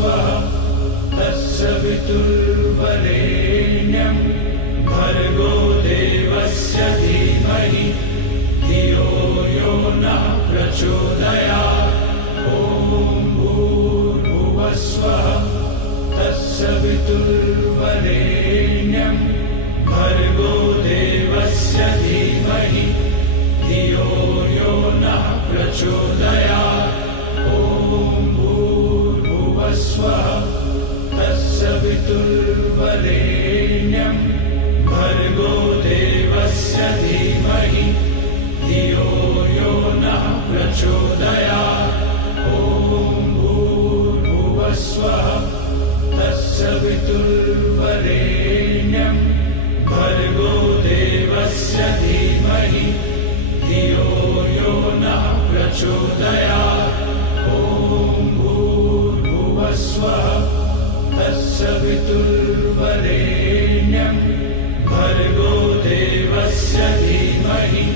भूर्भुवस्वः तत्सवितुर्वरेण्यं भर्गो देवस्य धीमहि धियो यो नः प्रचोदयात्। ॐ भूर्भुवस्वः तत्सवितुर्वरेण्यं भर्गो देवस्य धीमहि धियो यो नः प्रचोदयात्। ॐ भूर्भुवस्वः तत्सवितुर्वरेण्यं भर्गो देवस्य धीमहि धियो यो नः प्रचोदयात्। ॐ भूर्भुवस्वः तत्सवितुर्वरेण्यं भर्गो देवस्य धीमहि धियो यो नः प्रचोदयात्। ॐ भूर्भुवस्वः तत्सवितुर्वरेण्यं भर्गो देवस्य धीमहि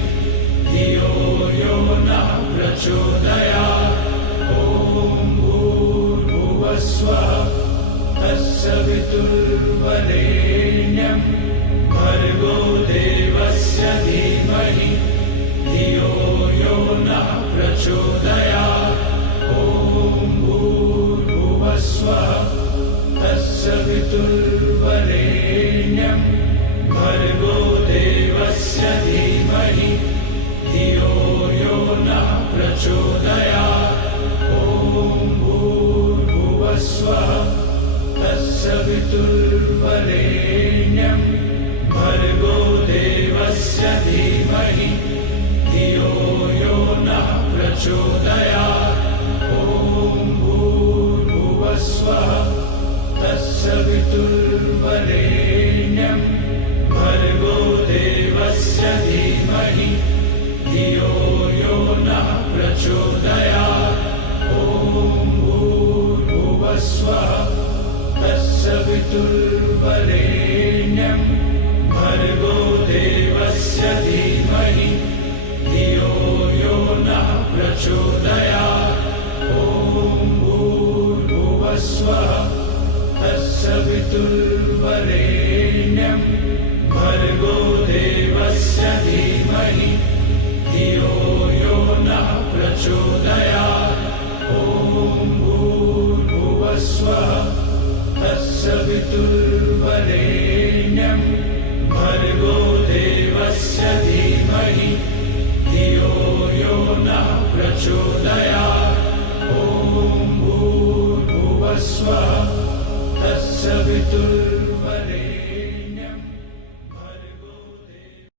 धियो यो नः प्रचोदयात्। ॐ भूर्भुवस्वः तत्सवितुर्वरेण्यं भर्गो देवस्य धीमहि धियो यो नः प्रचोदयात्। ॐ भूर्भुवस्वः तत्सवितुर्वरेण्यं भर्गो देवस्य धीमहि धियो यो नः प्रचोदयात्। ॐ भूर्भुवस्वः तत्सवितुर्वरेण्यं भर्गो देवस्य धीमहि धियो यो नः प्रचोदयात्। ॐ भूर्भुवस्वः तत्सवितुर्वरेण्यं भर्गो देवस्य धीमहि धियो यो नः प्रचोदयात्। ॐ भूर्भुवस्वः तत्सवितुर्वरेण्यं भर्गो देवस्य धीमहि धियो यो नः प्रचोदयात्। ॐ भूर्भुवस्वः तत्सवितुर्वरेण्यं भर्गो देवस्य धीमहि धियो यो नः प्रचोदयात्। ॐ भूर्भुवस्वः तत्सवितुर्वरेण्यं भर्गो देवस्य धीमहि धियो यो नः प्रचोदयात्। ॐ भूर्भुवस्वः तत्सवितुर्वरेण्यं